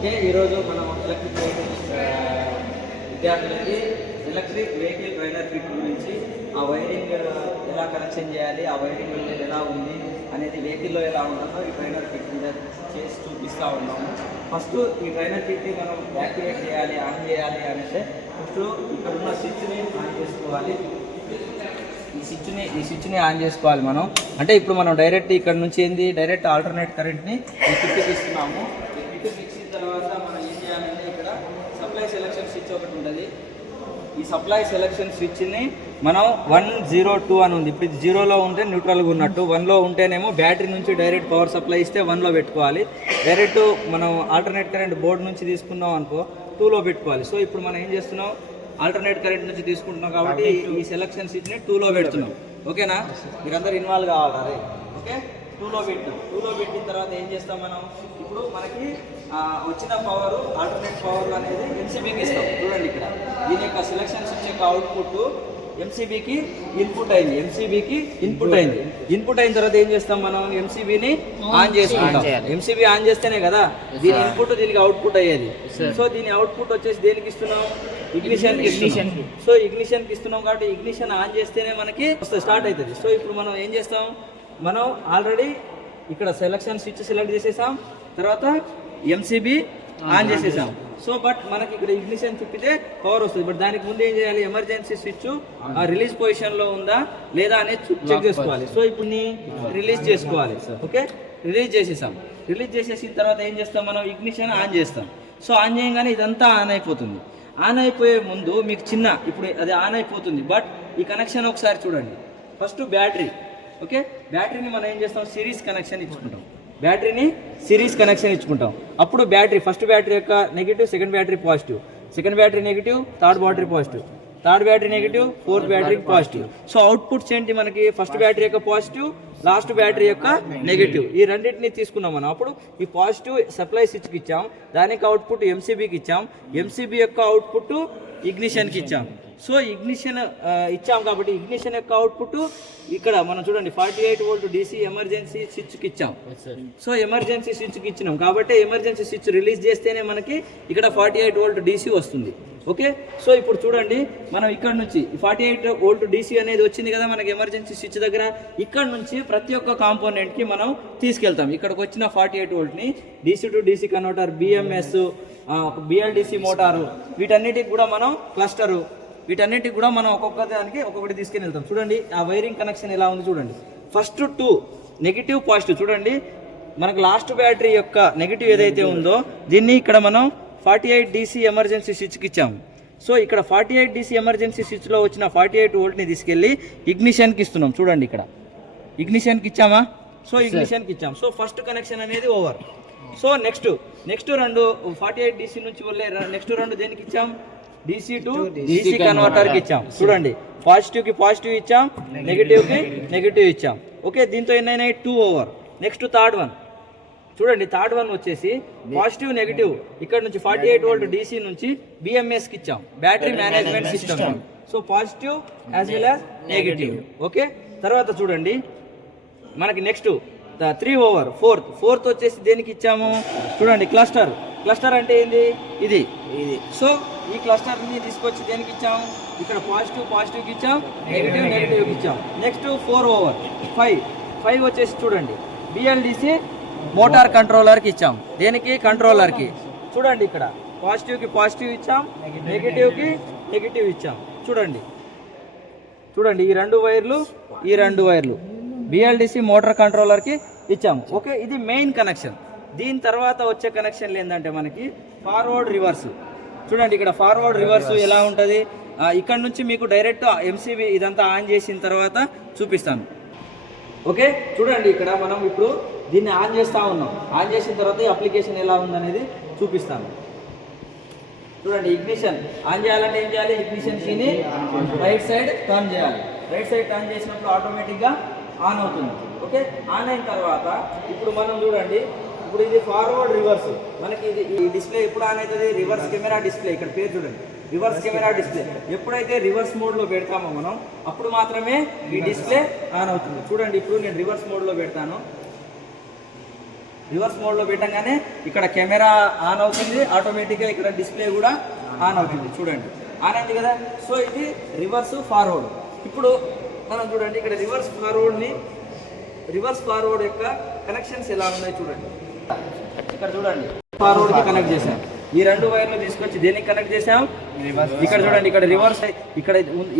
Okay, ఈరోజు మనం విద్యార్థులకి ఎలక్ట్రిక్ వెహికల్ ట్రైనర్ కిట్ గురించి ఆ వైరింగ్ ఎలా కనెక్షన్ చేయాలి, ఆ వైరింగ్ ఎలా ఉంది అనేది వెహికల్లో ఎలా ఉంటుందో ఈ ట్రైనర్ కిట్ మీద చేసి చూపిస్తూ ఉన్నాము. ఫస్ట్ ఈ ట్రైనర్ కిట్ని మనం యాక్టివేట్ చేయాలి, ఆన్ చేయాలి అంటే ఫస్ట్ ఇక్కడ ఉన్న స్విచ్ని ఆన్ చేసుకోవాలి. ఈ స్విచ్ని ఆన్ చేసుకోవాలి మనం. అంటే ఇప్పుడు మనం డైరెక్ట్ ఇక్కడ నుంచి డైరెక్ట్ ఆల్టర్నేట్ కరెంట్ని ఈ కిట్కి ఇస్తున్నాము. ఈ కిట్కి ఇచ్చిన తర్వాత మనం ఏం చేయాలంటే ఇక్కడ సప్లై సెలక్షన్ స్విచ్ ఒకటి ఉంటుంది. ఈ సప్లై సెలక్షన్ స్విచ్ని మనం 102 అని ఉంది. ఇప్పుడు 0లో ఉంటే న్యూట్రల్గా ఉన్నట్టు, 1లో ఉంటేనేమో బ్యాటరీ నుంచి డైరెక్ట్ పవర్ సప్లై ఇస్తే 1లో పెట్టుకోవాలి. డైరెక్ట్ మనం ఆల్టర్నేట్ కరెంట్ బోర్డు నుంచి తీసుకున్నాం అనుకో 2లో పెట్టుకోవాలి. సో ఇప్పుడు మనం ఏం చేస్తున్నాం, ఆల్టర్నేట్ కరెంట్ నుంచి తీసుకుంటున్నాం కాబట్టి ఈ సెలక్షన్ స్విచ్ని 2లో పెడుతున్నాం. ఓకేనా, మీరందరూ ఇన్వాల్వ్ కావాలి. ఓకే, 2లో పెట్టిన తర్వాత ఏం చేస్తాం మనం, ఇప్పుడు మనకి వచ్చిన పవర్ ఆల్టర్నేట్ పవర్ అనేది ఎంసీబీకి ఇస్తాం. చూడండి ఇక్కడ దీని యొక్క సెలక్షన్ స్విచ్ యొక్క అవుట్పుట్ ఎంసీబీకి ఇన్పుట్ అయింది. ఇన్పుట్ అయిన తర్వాత ఏం చేస్తాం మనం, ఎంసీబీని ఆన్ చేసుకుంటాం. ఎంసీబీ ఆన్ చేస్తేనే కదా దీని ఇన్పుట్ దీనికి అవుట్పుట్ అయ్యేది. సో దీని అవుట్పుట్ వచ్చేసి దేనికి ఇస్తున్నాం, ఇగ్నిషన్. సో ఇగ్నిషన్కి ఇస్తున్నాం కాబట్టి ఇగ్నిషన్ ఆన్ చేస్తేనే మనకి స్టార్ట్ అవుతుంది. సో ఇప్పుడు మనం ఏం చేస్తాం, మనం ఆల్రెడీ ఇక్కడ సెలక్షన్ స్విచ్ సెలెక్ట్ చేసేసాం, తర్వాత ఎంసీబీ ఆన్ చేసేసాం. సో బట్ మనకి ఇక్కడ ఇగ్నిషన్ తిప్పితే పవర్ వస్తుంది. బట్ దానికి ముందు ఏం చేయాలి, ఎమర్జెన్సీ స్విచ్ రిలీజ్ పొజిషన్లో ఉందా లేదా అనేది చెక్ చేసుకోవాలి. సో ఇప్పుడు రిలీజ్ చేసుకోవాలి. ఓకే, రిలీజ్ చేసేసిన తర్వాత ఏం చేస్తాం, మనం ఇగ్నిషన్ ఆన్ చేస్తాం. సో ఆన్ చేయగానే ఇదంతా ఆన్ అయిపోతుంది. ఆన్ అయిపోయే ముందు మీకు ఇప్పుడు అది ఆన్ అయిపోతుంది. బట్ ఈ కనెక్షన్ ఒకసారి చూడండి. First battery. ఓకే, బ్యాటరీని మనం ఏం చేస్తాం, సిరీస్ కనెక్షన్ ఇచ్చుకుంటాం. అప్పుడు ఫస్ట్ బ్యాటరీ యొక్క negative, second battery positive, second battery negative, third battery positive, third battery negative, fourth battery positive. So outputs ఏంటి మనకి, ఫస్ట్ బ్యాటరీ యొక్క పాజిటివ్, లాస్ట్ బ్యాటరీ యొక్క నెగిటివ్, ఈ రెండింటిని తీసుకున్నాం మనం. అప్పుడు ఈ పాజిటివ్ సప్లై స్విచ్కి ఇచ్చాం, దానికి అవుట్పుట్ ఎంసీబీకి ఇచ్చాం, ఎంసీబీ యొక్క అవుట్పుట్ ఇగ్నిషన్కి ఇచ్చాం. సో ఇగ్నిషన్ ఇచ్చాం కాబట్టి ఇగ్నిషన్ యొక్క అవుట్పుట్ ఇక్కడ మనం చూడండి 48 వోల్ట్ DC ఎమర్జెన్సీ స్విచ్కి ఇచ్చాం. సో ఎమర్జెన్సీ స్విచ్కి ఇచ్చినాం కాబట్టి ఎమర్జెన్సీ స్విచ్ రిలీజ్ చేస్తేనే మనకి ఇక్కడ 48 వోల్ట్ DC వస్తుంది. ఓకే, సో ఇప్పుడు చూడండి మనం ఇక్కడ నుంచి 48 వోల్ట్ DC అనేది వచ్చింది కదా మనకి ఎమర్జెన్సీ స్విచ్ దగ్గర. ఇక్కడ నుంచి ప్రతి ఒక్క కాంపోనెంట్కి మనం తీసుకెళ్తాం. ఇక్కడికి వచ్చిన 48 వోల్ట్ని DC to DC converter, BMS, BLDC motor, వీటన్నిటికి కూడా మనం క్లస్టరు, వీటన్నిటికి కూడా మనం ఒక్కొక్క దానికి ఒక్కొక్కటి తీసుకెళ్ళి వెళ్తాం. చూడండి ఆ వైరింగ్ కనెక్షన్ ఎలా ఉంది చూడండి. ఫస్ట్ 2 నెగిటివ్ పాజిటివ్, చూడండి మనకు లాస్ట్ బ్యాటరీ యొక్క నెగిటివ్ ఏదైతే ఉందో దీన్ని ఇక్కడ మనం 48 DC ఎమర్జెన్సీ స్విచ్కి ఇచ్చాము. సో ఇక్కడ 48 DC ఎమర్జెన్సీ స్విచ్లో వచ్చిన 48 వోల్ట్ని తీసుకెళ్ళి ఇగ్నిషన్కి ఇస్తున్నాం. చూడండి ఇక్కడ ఇగ్నిషన్కి ఇచ్చామా, సో ఇగ్నిషన్కి ఇచ్చాం. సో ఫస్ట్ కనెక్షన్ అనేది ఓవర్. సో నెక్స్ట్ 2 48 DC నుంచి వల్లే నెక్స్ట్ 2 దేనికి ఇచ్చాం, DC టు DC కన్వర్టర్కి ఇచ్చాం. చూడండి పాజిటివ్కి పాజిటివ్ ఇచ్చాం, నెగిటివ్కి నెగిటివ్ ఇచ్చాం. ఓకే, దీంతో ఎన్నైనాయి 2 ఓవర్. నెక్స్ట్ థర్డ్ వన్ చూడండి, థర్డ్ వన్ వచ్చేసి పాజిటివ్ నెగిటివ్ ఇక్కడ నుంచి 48 వోల్ట్ DC నుంచి BMSకి ఇచ్చాం, battery management system. So positive as well as negative. Okay, తర్వాత చూడండి మనకి నెక్స్ట్ 3 ఓవర్. ఫోర్త్ వచ్చేసి దేనికి ఇచ్చాము, చూడండి క్లస్టర్ అంటే ఏంది, ఇది. సో ఈ క్లస్టర్ని తీసుకొచ్చి దేనికి ఇచ్చాము, ఇక్కడ పాజిటివ్కి ఇచ్చాం, నెగిటివ్కి ఇచ్చాం. Next 4 over. 5 వచ్చేసి చూడండి BLDC మోటార్ కంట్రోలర్కి ఇచ్చాం. దేనికి, కంట్రోలర్కి. చూడండి ఇక్కడ పాజిటివ్కి పాజిటివ్ ఇచ్చాం, నెగిటివ్కి నెగిటివ్ ఇచ్చాం. చూడండి ఈ 2 వైర్లు BLDC మోటార్ కంట్రోలర్కి ఇచ్చాము. ఓకే, ఇది మెయిన్ కనెక్షన్. దీని తర్వాత వచ్చే కనెక్షన్లు ఏంటంటే మనకి ఫార్వర్డ్ రివర్స్. చూడండి ఇక్కడ ఫార్వర్డ్ రివర్స్ ఎలా ఉంటుంది, ఇక్కడ నుంచి మీకు డైరెక్ట్ ఎంసీబీ ఇదంతా ఆన్ చేసిన తర్వాత చూపిస్తాను. ఓకే, చూడండి ఇక్కడ మనం ఇప్పుడు దీన్ని ఆన్ చేస్తూ ఉన్నాం. ఆన్ చేసిన తర్వాత అప్లికేషన్ ఎలా ఉందనేది చూపిస్తాను. చూడండి ఇగ్నిషన్ ఆన్ చేయాలంటే ఏం చేయాలి, ఇగ్నిషన్ కీని రైట్ సైడ్ టర్న్ చేయాలి. రైట్ సైడ్ టర్న్ చేసినప్పుడు ఆటోమేటిక్గా ఆన్ అవుతుంది. ఓకే, ఆన్ అయిన తర్వాత ఇప్పుడు మనం చూడండి, ఇప్పుడు ఇది ఫార్వర్డ్ రివర్స్. మనకి ఈ డిస్ప్లే ఎప్పుడు ఆన్ అవుతుంది, రివర్స్ కెమెరా డిస్ప్లే. ఇక్కడ పేరు చూడండి, రివర్స్ కెమెరా డిస్ప్లే. ఎప్పుడైతే రివర్స్ మోడ్లో పెడతామో మనం అప్పుడు మాత్రమే ఈ డిస్ప్లే ఆన్ అవుతుంది. చూడండి ఇప్పుడు నేను రివర్స్ మోడ్లో పెడతాను. రివర్స్ మోడ్లో పెట్టగానే ఇక్కడ కెమెరా ఆన్ అవుతుంది, ఆటోమేటిక్గా ఇక్కడ డిస్ప్లే కూడా ఆన్ అవుతుంది. చూడండి ఆన్ అయింది కదా. సో ఇది రివర్స్ ఫార్వర్డ్. ఇప్పుడు మనం చూడండి ఇక్కడ రివర్స్ ఫార్వర్డ్ యొక్క కనెక్షన్స్ ఎలా ఉన్నాయి చూడండి. ఇక్కడ చూడండి ఫార్వర్డ్కి కనెక్ట్ చేసాం. ఈ 2 వైర్లు తీసుకొచ్చి దేనికి కనెక్ట్ చేసాం? ఇక్కడ చూడండి ఇక్కడ రివర్స్, ఇక్కడ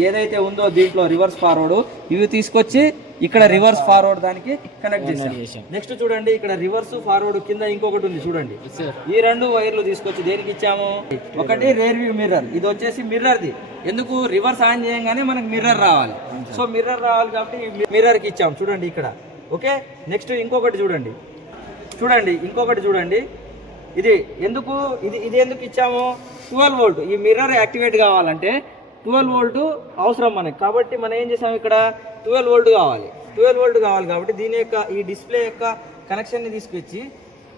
ఏదైతే ఉందో దీంట్లో రివర్స్ ఫార్వర్డ్, ఇవి తీసుకొచ్చి ఇక్కడ రివర్స్ ఫార్వర్డ్ దానికి కనెక్ట్ చేసాం. నెక్స్ట్ చూడండి ఇక్కడ రివర్స్ ఫార్వర్డ్ కింద ఇంకొకటి ఉంది చూడండి. ఈ 2 వైర్లు తీసుకొచ్చి దేనికి ఇచ్చాము? ఒకటి రేర్ వ్యూ మిర్రర్, ఇది వచ్చేసి మిర్రర్ది. ఎందుకు? రివర్స్ ఆన్ చేయగానే మనకు మిర్రర్ రావాలి. సో మిర్రర్ రావాలి కాబట్టి మిర్రర్కి ఇచ్చాము చూడండి ఇక్కడ. ఓకే, నెక్స్ట్ ఇంకొకటి చూడండి ఇది ఎందుకు ఇది ఎందుకు ఇచ్చాము? 12 వోల్ట్. ఈ మిర్రర్ యాక్టివేట్ కావాలంటే 12 వోల్ట్ అవసరం మనకి. కాబట్టి మనం ఏం చేసాము ఇక్కడ 12 వోల్ట్ కావాలి కాబట్టి దీని యొక్క ఈ డిస్ప్లే యొక్క కనెక్షన్ని తీసుకొచ్చి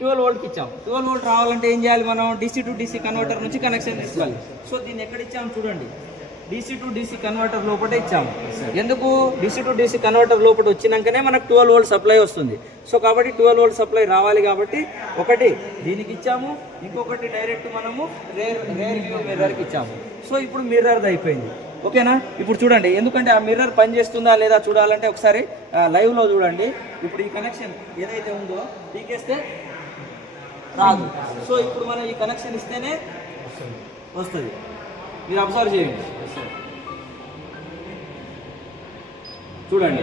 12 వోల్ట్కి ఇచ్చాము. 12 వోల్ట్ రావాలంటే ఏం చేయాలి? మనం DC to DC కన్వర్టర్ నుంచి కనెక్షన్ తీసుకోవాలి. సో దీన్ని ఎక్కడ ఇచ్చాము చూడండి, DC to DC కన్వర్టర్ లోపల ఇచ్చాము. ఎందుకు? DC to DC కన్వర్టర్ లోపల వచ్చినాకనే మనకు 12 వోల్ట్ సప్లై వస్తుంది. సో కాబట్టి 12 వోల్ట్ సప్లై రావాలి కాబట్టి ఒకటి దీనికి ఇచ్చాము, ఇంకొకటి డైరెక్ట్ మనము రేర్ వ్యూ మిర్రర్కి ఇచ్చాము. సో ఇప్పుడు మిర్రర్ది అయిపోయింది. ఓకేనా? ఇప్పుడు చూడండి, ఎందుకంటే ఆ మిర్రర్ పనిచేస్తుందా లేదా చూడాలంటే ఒకసారి లైవ్లో చూడండి. ఇప్పుడు ఈ కనెక్షన్ ఏదైతే ఉందో పీకేస్తే రాదు. సో ఇప్పుడు మనం ఈ కనెక్షన్ ఇస్తేనే వస్తుంది. మీరు అబ్జర్వ్ చేయండి చూడండి.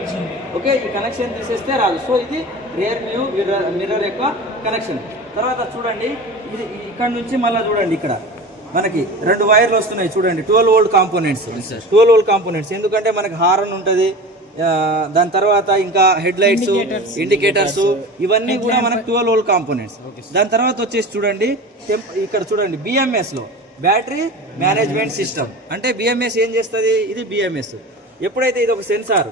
ఓకే, ఈ కనెక్షన్ తీసేస్తే రాదు. సో ఇది రియర్ వ్యూ మిర్రర్ యొక్క కనెక్షన్. తర్వాత చూడండి ఇది ఇక్కడ నుంచి మళ్ళీ చూడండి ఇక్కడ మనకి 2 వైర్లు వస్తున్నాయి చూడండి. 12 వోల్ట్ కాంపోనెంట్స్. ఎందుకంటే మనకి హారన్ ఉంటుంది, దాని తర్వాత ఇంకా హెడ్ లైట్స్, ఇండికేటర్స్, ఇవన్నీ కూడా మనకు 12 వోల్ట్ కాంపోనెంట్స్. దాని తర్వాత వచ్చేసి చూడండి ఇక్కడ చూడండి BMS లో బ్యాటరీ మేనేజ్మెంట్ సిస్టమ్. అంటే BMS ఏం చేస్తుంది? ఇది BMS. ఎప్పుడైతే ఇది ఒక సెన్సార్,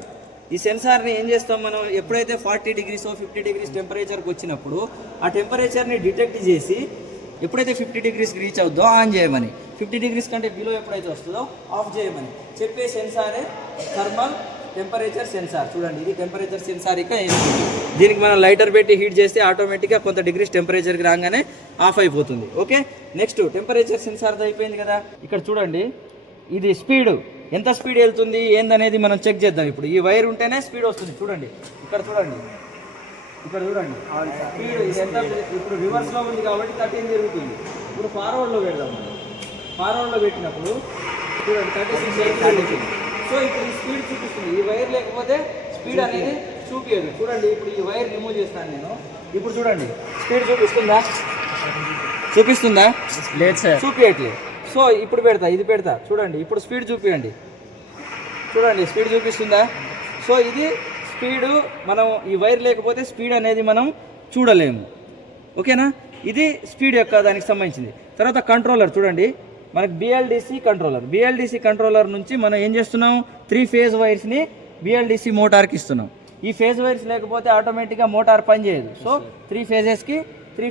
ఈ సెన్సార్ని ఏం చేస్తాం మనం? ఎప్పుడైతే 40 degrees 50 degrees టెంపరేచర్కి వచ్చినప్పుడు ఆ టెంపరేచర్ని డిటెక్ట్ చేసి ఎప్పుడైతే 50 degreesకి రీచ్ అవుద్దో ఆన్ చేయమని, 50 degrees కంటే బిలో ఎప్పుడైతే వస్తుందో ఆఫ్ చేయమని చెప్పే సెన్సారే థర్మల్ టెంపరేచర్ సెన్సార్. చూడండి ఇది టెంపరేచర్ సెన్సార్. ఇక దీనికి మనం లైటర్ పెట్టి హీట్ చేస్తే ఆటోమేటిక్గా కొంత డిగ్రీస్ టెంపరేచర్కి రాగానే ఆఫ్ అయిపోతుంది. ఓకే, నెక్స్ట్ టెంపరేచర్ సెన్సార్ది అయిపోయింది కదా. ఇక్కడ చూడండి ఇది స్పీడ్, ఎంత స్పీడ్ వెళ్తుంది ఏందనేది మనం చెక్ చేద్దాం. ఇప్పుడు ఈ వైర్ ఉంటేనే స్పీడ్ వస్తుంది. చూడండి ఇక్కడ చూడండి స్పీడ్ ఇది ఎంత? ఇప్పుడు రివర్స్లో ఉంది కాబట్టి 13 తిరుగుతుంది. ఇప్పుడు ఫార్వర్డ్లో పెడదాం. ఫార్వర్డ్లో పెట్టినప్పుడు చూడండి 36 తిరుగుతుంది. సో ఇప్పుడు ఈ స్పీడ్ చూపిస్తుంది. ఈ వైర్ లేకపోతే స్పీడ్ అనేది చూపించదు. చూడండి ఇప్పుడు ఈ వైర్ రిమూవ్ చేస్తాను నేను. ఇప్పుడు చూడండి స్పీడ్ చూపిస్తుందా? లేదు సార్, చూపించట్లేదు. సో ఇప్పుడు ఇది పెడతా చూడండి. ఇప్పుడు స్పీడ్ చూపించండి. చూడండి స్పీడ్ చూపిస్తుందా? సో ఇది స్పీడు. మనం ఈ వైర్ లేకపోతే స్పీడ్ అనేది మనం చూడలేము. ఓకేనా? ఇది స్పీడ్ యొక్క దానికి సంబంధించింది. తర్వాత కంట్రోలర్ చూడండి, మనకి BLDC కంట్రోలర్ నుంచి మనం ఏం చేస్తున్నాం? 3 phase వైర్స్ని BLDC మోటార్కి ఇస్తున్నాం. ఈ ఫేజ్ వైర్స్ లేకపోతే ఆటోమేటిక్గా మోటార్ పనిచేయదు. సో 3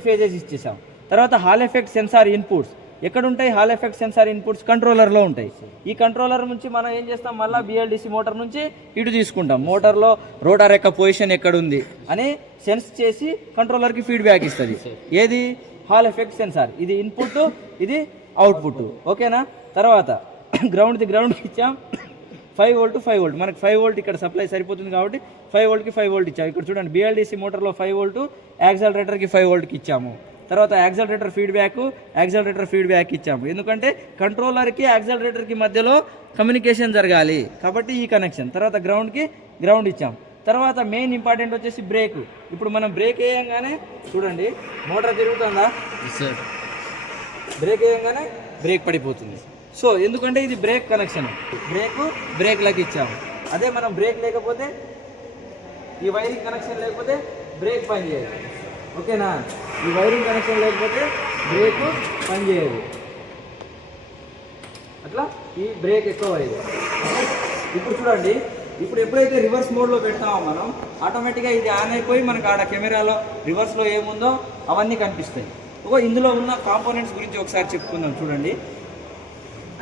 phases ఇచ్చేసాం. తర్వాత హాల్ ఎఫెక్ట్ సెన్సార్ ఇన్పుట్స్ ఎక్కడ ఉంటాయి? హాల్ ఎఫెక్ట్ సెన్సార్ ఇన్పుట్స్ కంట్రోలర్లో ఉంటాయి. ఈ కంట్రోలర్ నుంచి మనం ఏం చేస్తాం? మళ్ళీ BLDC మోటార్ నుంచి ఇటు తీసుకుంటాం. మోటార్లో రోటర్ యొక్క పొజిషన్ ఎక్కడుంది అని సెన్స్ చేసి కంట్రోలర్కి ఫీడ్బ్యాక్ ఇస్తుంది. ఏది? Hall effect sensor. ఇది ఇన్పుట్, ఇది అవుట్పుట్. ఓకేనా? తర్వాత గ్రౌండ్కి ఇచ్చాం 5 వోల్ట్. మనకి 5 వోల్ట్ ఇక్కడ సప్లై సరిపోతుంది కాబట్టి 5 వోల్ట్కి 5 వోల్ట్ ఇచ్చాము. ఇక్కడ చూడండి BLDC మోటార్లో 5 వోల్ట్, యాక్సలరేటర్కి 5 వోల్ట్కి ఇచ్చాము. తర్వాత యాక్సలరేటర్ ఫీడ్బ్యాక్ ఇచ్చాము. ఎందుకంటే కంట్రోలర్కి యాక్సలరేటర్కి మధ్యలో కమ్యూనికేషన్ జరగాలి కాబట్టి ఈ కనెక్షన్. తర్వాత గ్రౌండ్ ఇచ్చాం. తర్వాత మెయిన్ ఇంపార్టెంట్ వచ్చేసి బ్రేక్. ఇప్పుడు మనం బ్రేక్ వేయంగానే చూడండి మోటార్ తిరుగుతుందా? బ్రేక్ వేయంగానే బ్రేక్ పడిపోతుంది. సో ఎందుకంటే ఇది బ్రేక్ కనెక్షన్. బ్రేక్లకు ఇచ్చాము. అదే మనం బ్రేక్ లేకపోతే, ఈ వైరింగ్ కనెక్షన్ లేకపోతే బ్రేక్ పనిచేయదు. ఓకేనా? ఈ వైరింగ్ కనెక్షన్ లేకపోతే బ్రేక్ పనిచేయదు. అట్లా ఈ బ్రేక్ ఎక్కువ అయ్యేది. ఇప్పుడు చూడండి, ఇప్పుడు ఎప్పుడైతే రివర్స్ మోడ్లో పెడతామో మనం ఆటోమేటిక్గా ఇది ఆన్ అయిపోయి మనకు ఆడ కెమెరాలో రివర్స్లో ఏముందో అవన్నీ కనిపిస్తాయి. ఇందులో ఉన్న కాంపోనెంట్స్ గురించి ఒకసారి చెప్పుకుందాం. చూడండి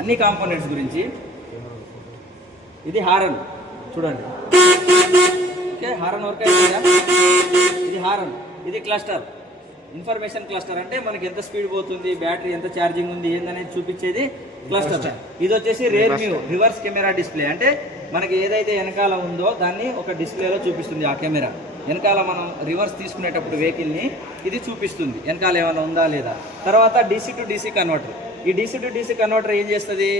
అన్ని కాంపోనెంట్స్ గురించి. ఇది హారన్ చూడండి. ఓకే, హారన్ వర్క్ అయిపోయిందా? ఇది హారన్, ఇది క్లస్టర్. ఇన్ఫర్మేషన్ క్లస్టర్ అంటే మనకి ఎంత స్పీడ్ పోతుంది, బ్యాటరీ ఎంత ఛార్జింగ్ ఉంది ఏందనేది చూపించేది క్లస్టర్. ఇది వచ్చేసి rear view reverse camera display, అంటే మనకి ఏదైతే వెనకాల ఉందో దాన్ని ఒక డిస్ప్లేలో చూపిస్తుంది ఆ కెమెరా. వెనకాల మనం రివర్స్ తీసుకునేటప్పుడు వెహికల్ని ఇది చూపిస్తుంది వెనకాల ఏమైనా ఉందా లేదా. తర్వాత డీసీ టు డీసీ కన్వర్టర్. ఈ డీసీ టు డీసీ కన్వర్టర్ ఏం చేస్తుంది,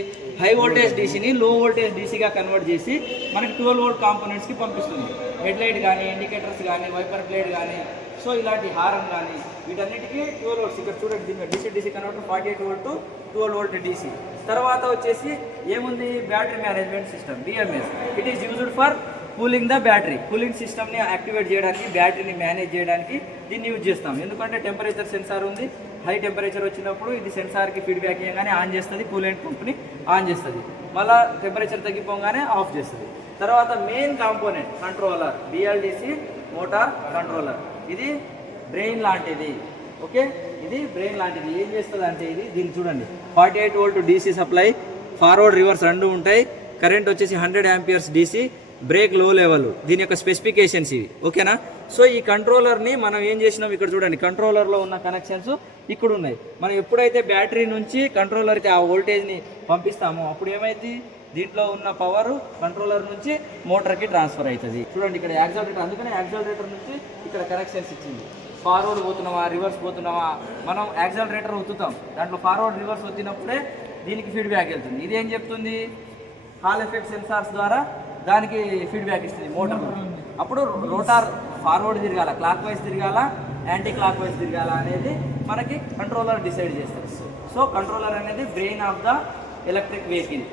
హై వోల్టేజ్ డీసీని లో వోల్టేజ్ డీసీగా కన్వర్ట్ చేసి మనకి 12 వోల్ట్ కాంపోనెంట్స్కి పంపిస్తుంది. హెడ్ లైట్ కానీ, ఇండికేటర్స్ కానీ, వైపర్ బ్లేడ్ కానీ, సో ఇలాంటి హారం కానీ వీటన్నిటికీ 12 వోల్ట్స్. ఇక్కడ చూడండి దీని DC DC converter 48 volt 12 volt DC. తర్వాత వచ్చేసి ఏముంది, battery management system BMS. It is used for cooling the battery. Cooling సిస్టమ్ని యాక్టివేట్ చేయడానికి, బ్యాటరీని మేనేజ్ చేయడానికి దీన్ని యూజ్ చేస్తాం. ఎందుకంటే టెంపరేచర్ సెన్సార్ ఉంది, హై టెంపరేచర్ వచ్చినప్పుడు ఇది సెన్సార్కి ఫీడ్బ్యాక్ ఇవ్వగానే ఆన్ చేస్తుంది, కూలెంట్ పంప్ని ఆన్ చేస్తుంది, మళ్ళీ టెంపరేచర్ తగ్గిపోగానే ఆఫ్ చేస్తుంది. తర్వాత main component controller, BLDC motor controller. ఇది బ్రెయిన్ లాంటిది. ఓకే, ఇది బ్రెయిన్ లాంటిది. ఏం చేస్తుంది అంటే ఇది దీన్ని చూడండి 48 volt DC supply, forward reverse రెండు ఉంటాయి. కరెంట్ వచ్చేసి 100 ఆంపియర్స్ DC, బ్రేక్ లో లెవెల్. దీని యొక్క స్పెసిఫికేషన్స్ ఇవి. ఓకేనా. సో ఈ కంట్రోలర్ని మనం ఏం చేసినాం, ఇక్కడ చూడండి కంట్రోలర్లో ఉన్న కనెక్షన్స్ ఇక్కడ ఉన్నాయి. మనం ఎప్పుడైతే బ్యాటరీ నుంచి కంట్రోలర్కి ఆ వోల్టేజ్ని పంపిస్తామో అప్పుడు ఏమైంది, దీంట్లో ఉన్న పవర్ కంట్రోలర్ నుంచి మోటార్కి ట్రాన్స్ఫర్ అవుతుంది. చూడండి ఇక్కడ యాక్సిలరేటర్, అందుకనే యాక్సిలరేటర్ నుంచి ఇక్కడ కనెక్షన్స్ ఇచ్చింది. ఫార్వర్డ్ పోతున్నావా, రివర్స్ పోతున్నావా, మనం యాక్సిలరేటర్ ఒత్తుతాం, దాంట్లో ఫార్వర్డ్ రివర్స్ ఒత్తినప్పుడే దీనికి ఫీడ్బ్యాక్ వెళ్తుంది. ఇది ఏం చెప్తుంది, హాల్ ఎఫెక్ట్ సెన్సార్స్ ద్వారా దానికి ఫీడ్బ్యాక్ ఇస్తుంది మోటార్. అప్పుడు రోటార్ ఫార్వర్డ్ తిరగాల, క్లాక్ వైజ్ తిరగాల, యాంటీ క్లాక్ వైజ్ తిరగాల అనేది మనకి కంట్రోలర్ డిసైడ్ చేస్తుంది. సో కంట్రోలర్ అనేది brain of the electric vehicle,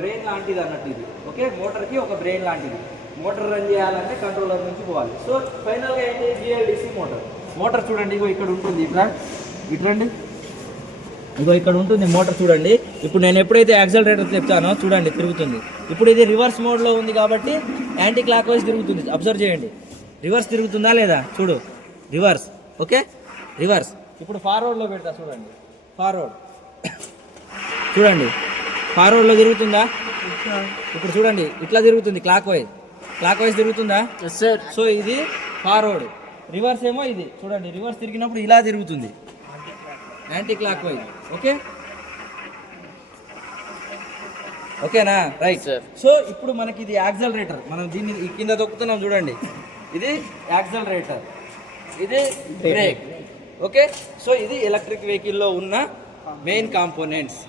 brain లాంటిది అన్నట్టు ఇది. ఓకే, మోటార్కి ఒక బ్రెయిన్ లాంటిది. మోటార్ రన్ చేయాలంటే కంట్రోలర్ నుంచి పోవాలి. సో ఫైనల్గా ఏంటి, BLDC మోటార్. మోటార్ చూడండి ఇగో ఇక్కడ ఉంటుంది, ఇట్రండి ఇగో ఇక్కడ ఉంటుంది మోటార్ చూడండి. ఇప్పుడు నేను ఎప్పుడైతే యాక్సిలరేటర్ చెప్తానో చూడండి తిరుగుతుంది. ఇప్పుడు ఇది రివర్స్ మోడ్లో ఉంది కాబట్టి యాంటీ క్లాక్ వైజ్ తిరుగుతుంది. అబ్జర్వ్ చేయండి, రివర్స్ తిరుగుతుందా లేదా చూడు, రివర్స్. Okay, reverse. ఇప్పుడు ఫార్వర్డ్లో పెడతా చూడండి, ఫార్వర్డ్ చూడండి, ఫార్వర్డ్లో తిరుగుతుందా, ఇప్పుడు చూడండి ఇట్లా తిరుగుతుంది, క్లాక్ వైజ్ తిరుగుతుందా. సో ఇది ఫార్వర్డ్. రివర్స్ ఏమో ఇది చూడండి, రివర్స్ తిరిగినప్పుడు ఇలా తిరుగుతుంది, యాంటీ క్లాక్ వైజ్. ఓకే, ఓకేనా, రైట్. సో ఇప్పుడు మనకి ఇది యాక్సిలరేటర్, మనం దీన్ని కింద తొక్కుతున్నాం చూడండి, ఇది యాక్సిలరేటర్, ఇది బ్రేక్. ఓకే, సో ఇది ఎలక్ట్రిక్ వెహికల్లో ఉన్న మెయిన్ కాంపోనెంట్స్.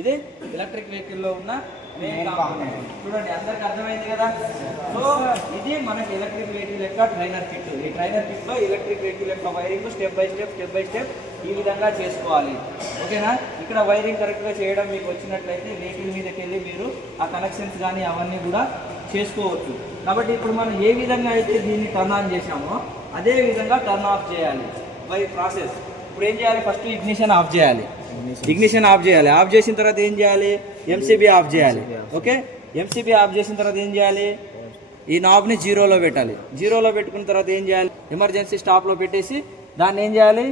ఇది ఎలక్ట్రిక్ వెహికల్లో ఉన్న మెయిన్ కాంపోనెంట్స్. చూడండి అందరికి అర్థమైంది కదా. సో ఇది మనకి ఎలక్ట్రిక్ వెహికల్ యొక్క ట్రైనర్ కిట్. ఈ ట్రైనర్ కిట్లో ఎలక్ట్రిక్ వెహికల్ యొక్క వైరింగ్ స్టెప్ బై స్టెప్ ఈ విధంగా చేసుకోవాలి. ఓకేనా. ఇక్కడ వైరింగ్ కరెక్ట్గా చేయడం మీకు వచ్చినట్లయితే వెహికల్ మీదకి వెళ్ళి మీరు ఆ కనెక్షన్స్ కానీ అవన్నీ కూడా చేసుకోవచ్చు. కాబట్టి ఇప్పుడు మనం ఏ విధంగా అయితే దీన్ని టర్న్ ఆన్ చేసామో అదే విధంగా టర్న్ ఆఫ్ చేయాలి బై ప్రాసెస్. ఇప్పుడు ఏం చేయాలి, ఫస్ట్ ఇగ్నిషన్ ఆఫ్ చేయాలి. ఆఫ్ చేసిన తర్వాత ఏం చేయాలి, MCB ఆఫ్ చేయాలి. ఓకే, MCB ఆఫ్ చేసిన తర్వాత ఏం చేయాలి, ఈ నాబ్ని జీరోలో పెట్టాలి. జీరోలో పెట్టుకున్న తర్వాత ఏం చేయాలి, ఎమర్జెన్సీ స్టాప్లో పెట్టేసి దాన్ని ఏం చేయాలి,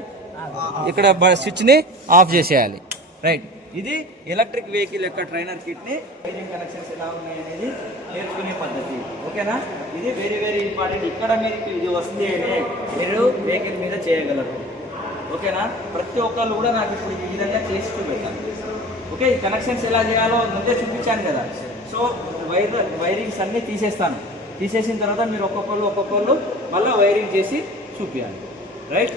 ఇక్కడ స్విచ్ని ఆఫ్ చేసేయాలి. రైట్, ఇది ఎలక్ట్రిక్ వెహికల్ యొక్క ట్రైనర్ కిట్ని వైరింగ్ కనెక్షన్స్ ఎలా ఉన్నాయి అనేది నేర్చుకునే పద్ధతి. ఓకేనా, ఇది వెరీ వెరీ ఇంపార్టెంట్. ఇక్కడ మీకు ఇది వస్తే మీరు వెహికల్ మీద చేయగలరు. ఓకేనా, ప్రతి ఒక్కళ్ళు కూడా నాకు ఇప్పుడు ఈ విధంగా చేసి చూపెట్టాను. ఓకే, ఈ కనెక్షన్స్ ఎలా చేయాలో ముందే చూపించాను కదా. సో వైరింగ్స్ అన్నీ తీసేస్తాను. తీసేసిన తర్వాత మీరు ఒక్కొక్కళ్ళు మళ్ళీ వైరింగ్ చేసి చూపించాలి. రైట్.